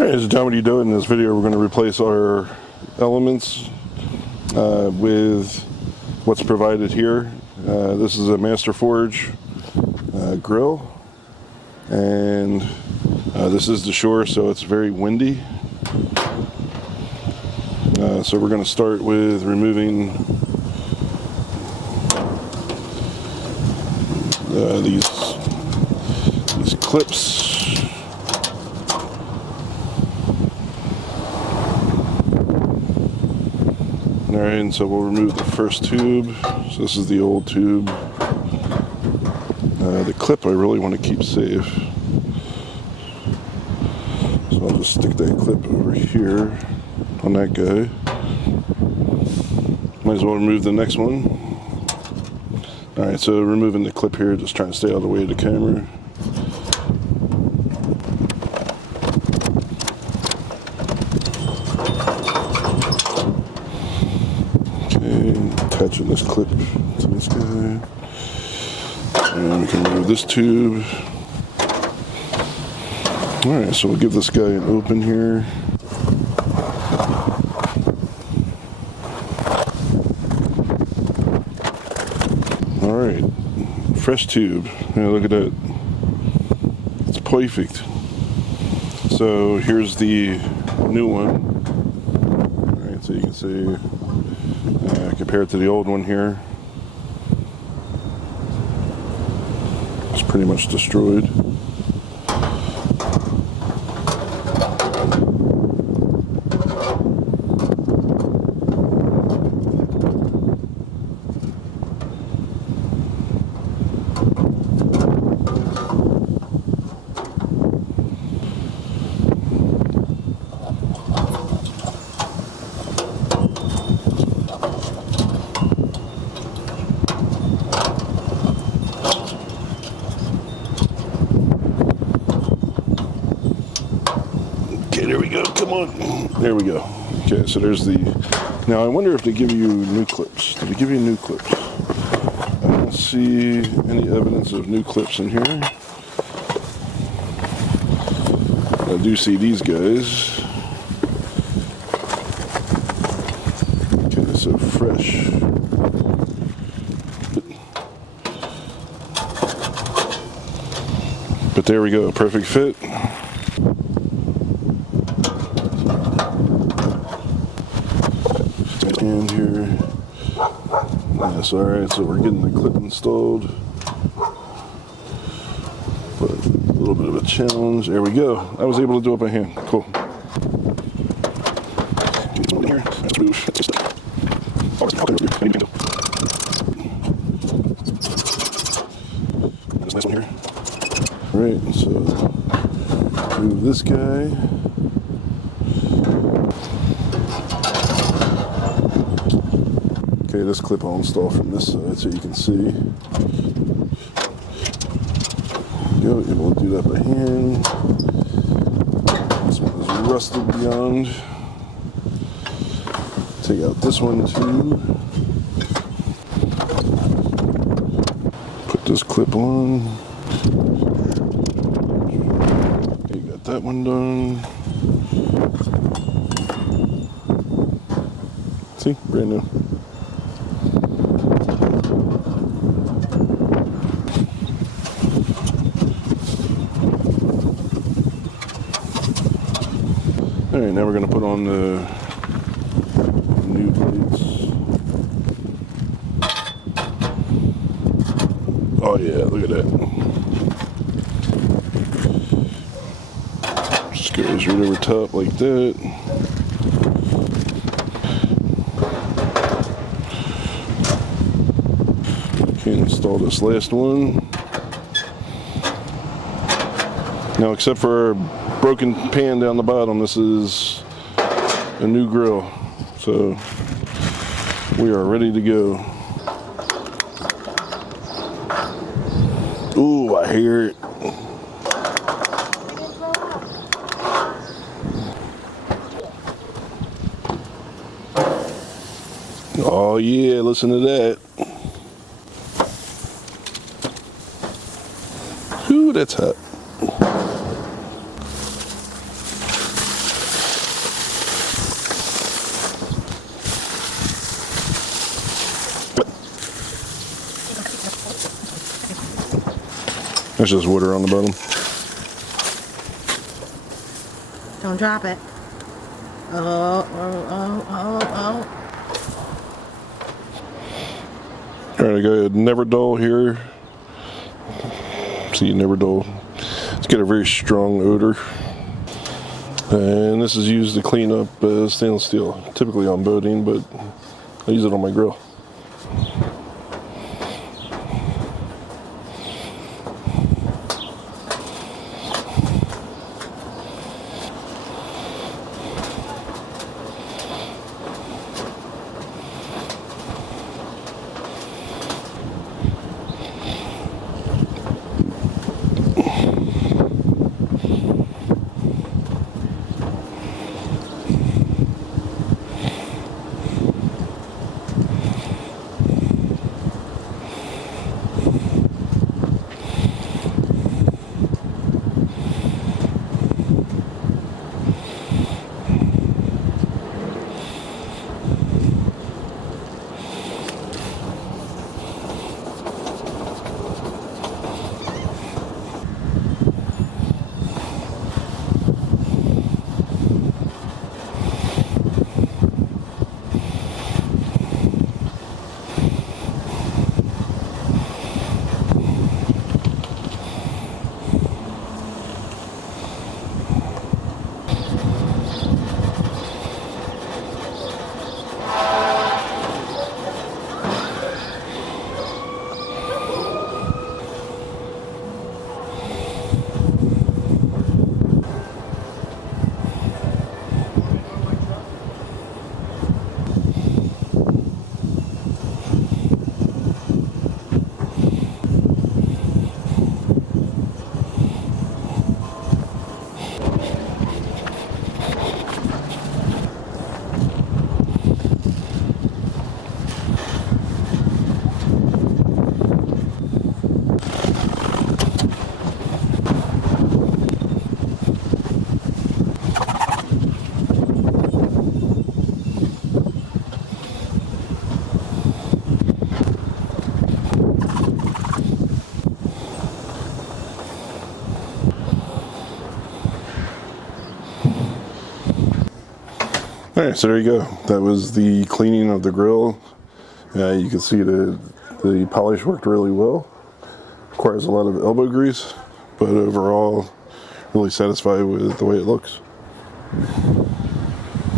Alright, so John, what are you doing in this video? We're going to replace our elements with what's provided here. This is a Master Forge grill, and this is the shore, so it's very windy. So we're going to start with removing these clips. Alright, and so we'll remove the first tube. So this is the old tube. The clip I really want to keep safe. So I'll just stick that clip over here on that guy. Might as well remove the next one. Alright, so removing the clip here, just trying to stay out of the way of the camera. Attaching this clip to this guy, and we can remove this tube. Alright, so we'll give this guy an open here. Alright, fresh tube. Yeah, look at that. It's perfect. So here's the new one. Alright, so you can see compared to the old one here, it's pretty much destroyed. There we go, come on. There we go. Okay, so there's the... Now I wonder if they give you new clips. Did they give you new clips? I don't see any evidence of new clips in here. I do see these guys. Okay, so fresh. But there we go, perfect fit. And here, yes, alright, so we're getting the clip installed, but a little bit of a challenge. There we go. I was able to do it by hand. Cool. Get one here. Let's move. This nice one here. Alright, so move this guy. Okay, this clip I'll install from this side so you can see. Go, able to do that by hand. This one is rusted beyond. Take out this one too. Put this clip on. Okay, got that one done. See, brand new. Alright, now we're going to put on the new plates. Oh yeah, look at that. Just goes right over top like that. Okay, install this last one. Now, except for broken pan down the bottom, this is a new grill, so we are ready to go. Ooh, I hear it. Oh yeah, listen to that. Ooh, that's hot. That's just water on the bottom. Don't drop it. Oh. Alright, I got NEVR-DULL here. See, NEVR-DULL. It's got a very strong odor. And this is used to clean up stainless steel, typically on boating, but I use it on my grill. Alright, so there you go. That was the cleaning of the grill. You can see the polish worked really well. Requires a lot of elbow grease, but overall really satisfied with the way it looks.